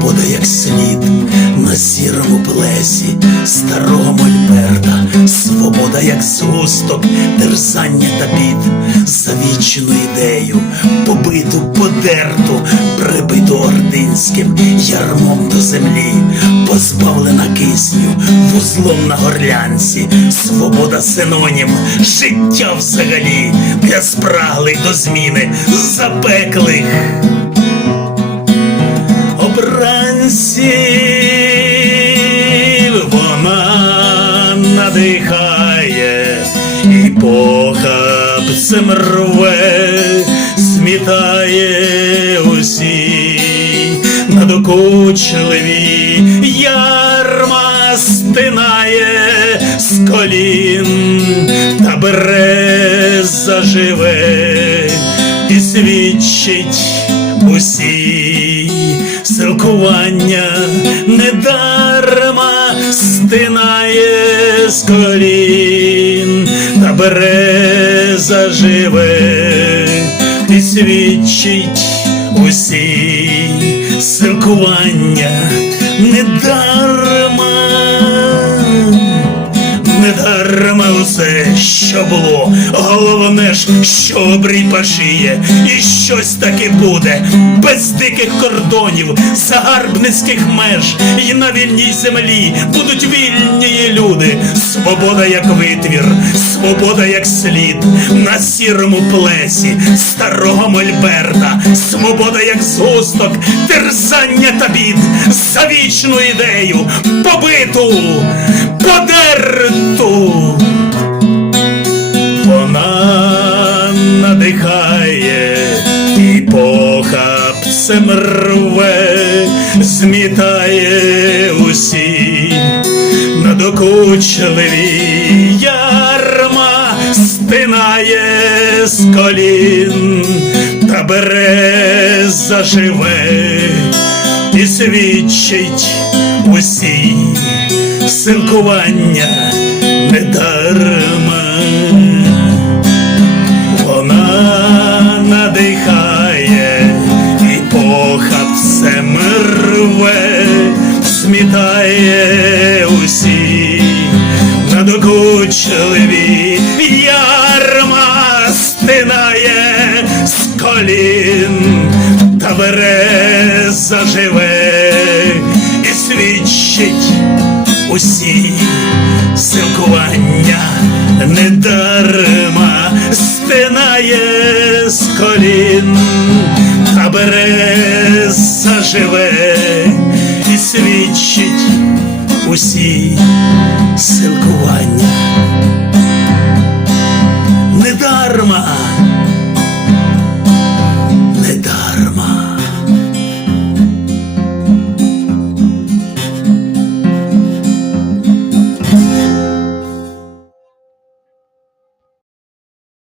свобода як слід на сірому плесі старого мольберта, свобода як згусток, терзання та бід, за вічну ідею, побиту, подерту, прибиту ординським ярмом до землі, позбавлена кисню, вузлом на горлянці, свобода синонім, життя взагалі для спраглих до зміни, запеклих надихає і похабцем рве, змітає усі надокучливі ярма стинає з колін та бере заживе і свідчить усі силкування недарма колін та бере заживе і свідчить усі силкування недарма Недарма усе, що було, головне ж, що обрій пашиє, і щось таки буде, без диких кордонів, загарбницьких меж, і на вільній землі будуть вільні люди. Свобода як витвір, свобода як слід, на сірому плесі старого мольберта, свобода як згусток, терзання та бід, за вічну ідею, побиту, подерту. Вона надихає і похапцем рве, змітає усі надокучливі ярма, стинає з колін та бере заживе і свідчить усі силкування недарма. Вона надихає і похапцем рве, смітає усі надокучливі ярма стинає з колін та бере заживе усі силкування недарма стинає з колін та бере заживе і свідчить усі силкування. Недарма